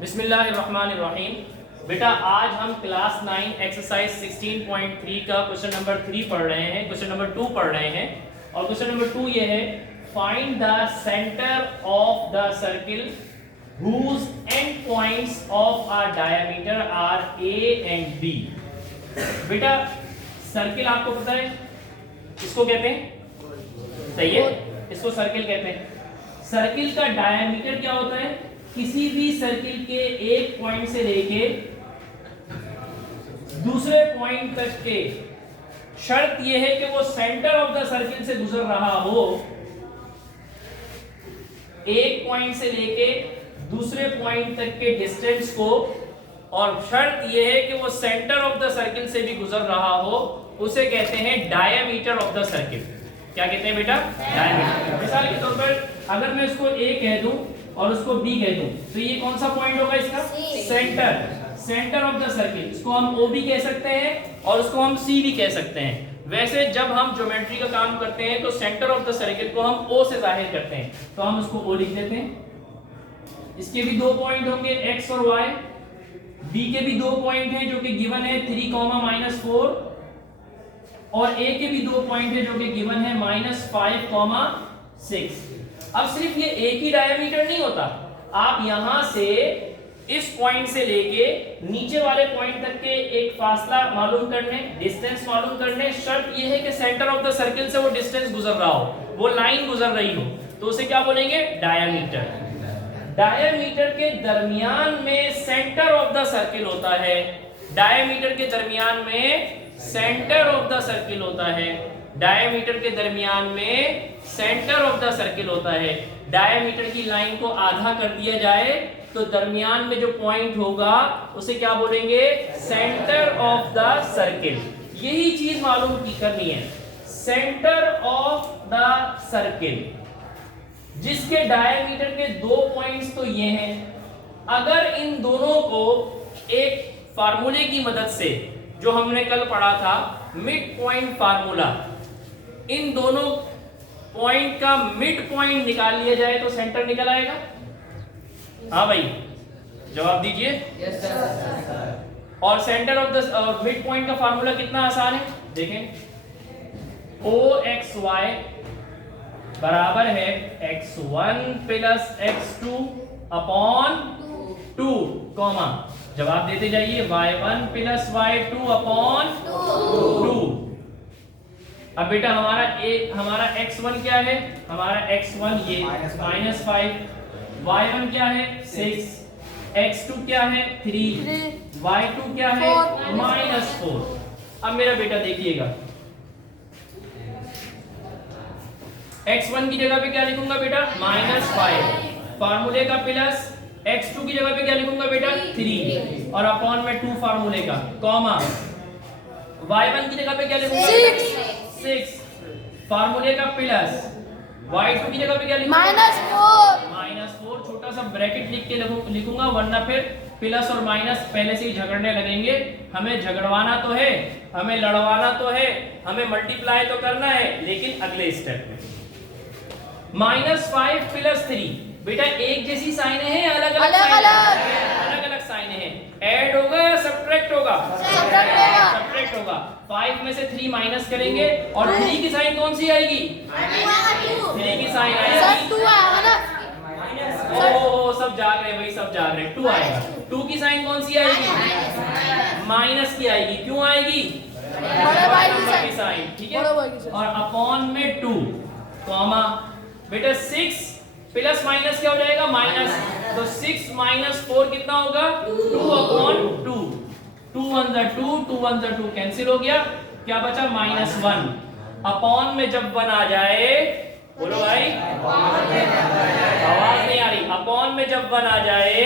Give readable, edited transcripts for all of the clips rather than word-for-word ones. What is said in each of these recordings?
बिस्मिल्लाहिर्रहमानिर्रहीम। बेटा आज हम क्लास 9 एक्सरसाइज 16.3 का क्वेश्चन नंबर 3 पढ़ रहे हैं, क्वेश्चन नंबर 2 पढ़ रहे हैं। और क्वेश्चन नंबर 2 ये है, find the centre of the circle whose end points of a diameter are A and B। बेटा सर्किल आपको पता है इसको कहते हैं, सही है, इसको सर्किल कहते हैं। सर्किल का डायमीटर क्या होता है? किसी भी सर्किल के एक पॉइंट से लेके दूसरे पॉइंट तक के, शर्त यह है कि वो सेंटर ऑफ द सर्किल से गुजर रहा हो। एक पॉइंट से लेके दूसरे पॉइंट तक के डिस्टेंस को, और शर्त यह है कि वो सेंटर ऑफ द सर्किल से भी गुजर रहा हो, उसे कहते हैं डायमीटर ऑफ द सर्किल। क्या कहते हैं बेटा? डायमीटर। मिसाल के तौर पर अगर मैं इसको A कह दूं और उसको B कह दूं, तो ये कौन सा पॉइंट होगा इसका? Centre of the circle. इसको हम O भी कह सकते हैं और उसको हम C भी कह सकते हैं। वैसे जब हम ज्योमेट्री का काम करते हैं तो सेंटर ऑफ द सर्किल को हम O से जाहिर करते हैं, तो हम उसको O लिख देते हैं। इसके भी दो पॉइंट होंगे X और Y। B के भी दो पॉइंट हैं जो कि गिवन है 3, -4, और A के भी दो पॉइंट है जो कि गिवन है -5, 6। अब सिर्फ ये एक ही डायमीटर नहीं होता, आप यहां से इस पॉइंट से लेके नीचे वाले पॉइंट तक के एक फासला मालूम करने, डिस्टेंस मालूम करने, शर्त ये है कि सेंटर ऑफ द सर्किल से वो डिस्टेंस गुजर रहा हो, वो लाइन गुजर रही हो, तो उसे क्या बोलेंगे? डायमीटर। डायमीटर के दरमियान में सेंटर ऑफ द सर्किल होता है। डायमीटर के दरमियान में सेंटर ऑफ द सर्किल होता है। डायमीटर के दरमियान में सेंटर ऑफ द सर्किल होता है। डायमीटर की लाइन को आधा कर दिया जाए तो दरमियान में जो पॉइंट होगा उसे क्या बोलेंगे? Centre of the circle. यही चीज मालूम की करनी है। सेंटर ऑफ द सर्किल जिसके डायमीटर के दो पॉइंट्स तो ये हैं। अगर इन दोनों को एक फार्मूले की मदद से, जो हमने कल पढ़ा था मिड पॉइंट फार्मूला, इन दोनों पॉइंट का मिड पॉइंट निकाल लिया जाए तो सेंटर निकल आएगा। हाँ भाई, जवाब दीजिए। Yes sir. और centre of the mid point का फार्मूला कितना आसान है, देखें। OXY बराबर है x1 plus x2 upon 2, comma, जवाब देते जाइए, y1 प्लस y2 अपॉन 2। अब बेटा हमारा x1 क्या है? हमारा x1 ये -5, y1 क्या है? 6, x2 क्या है? 3, y2 क्या है? -4। अब मेरा बेटा देखिएगा, x1 की जगह पे क्या लिखूंगा बेटा? -5, फार्मूले का प्लस, x2 की जगह पे क्या लिखूंगा बेटा? 3, और अपॉन में 2 फार्मूले का, कॉमा, y1 की जगह पे क्या लिखूंगा? 6, फार्मूले का प्लस, y2 की जगह पे क्या लिखूंगा? -4, छोटा सा ब्रैकेट लिख के लिखूंगा, वरना फिर प्लस और माइनस पहले से ही झगड़ने लगेंगे। हमें झगड़वाना तो है, हमें लड़वाना तो है, हमें मल्टीप्लाई तो करना है, लेकिन अगले स्टेप में। -5 प्लस 3, बेटा एक जैसी साइनें हैं, अलग अलग साइनें हैं। ऐड होगा या सब्ट्रैक्ट होगा? सब्ट्रैक्ट होगा। 5 में से 3 माइनस करेंगे और 3 की साइन कौन सी आएगी? 3 की साइन आएगी, ओ सब जाग रहे भाई, सब जाग रहे, 2 आएगा। 2 की साइन कौन सी आएगी? माइनस की आएगी। क्यों आएगी? बड़े की साइन, ठीक है। और अपॉन में 2, कॉमा, बेटा 6 प्लस माइनस क्या हो जाएगा? माइनस, तो 6 - 4 कितना होगा? 2 अपॉन 2, 2 1 ज़ा 2, 2 1 ज़ा 2 कैंसिल हो गया, क्या बचा? -1। अपॉन में जब 1 आ जाए, बोलो भाई, आवाज नहीं आ रही। अपॉन में जब 1 आ जाए,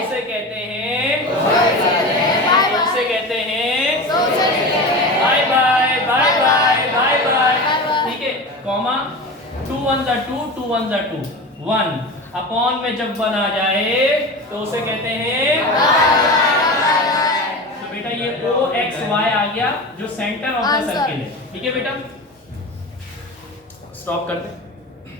उसे कहते हैं, उसे कहते हैं bye bye, bye bye, bye bye, ठीक है, कॉमा, 2 1 ज़ा 2, 2 1 ज़ा 2, 1, अपॉन में जब 1 आ जाए तो उसे कहते हैं, तो बेटा ये OXY आ गया जो सेंटर ऑफ द सर्किल है, ठीक है बेटा। स्टॉप करते हैं।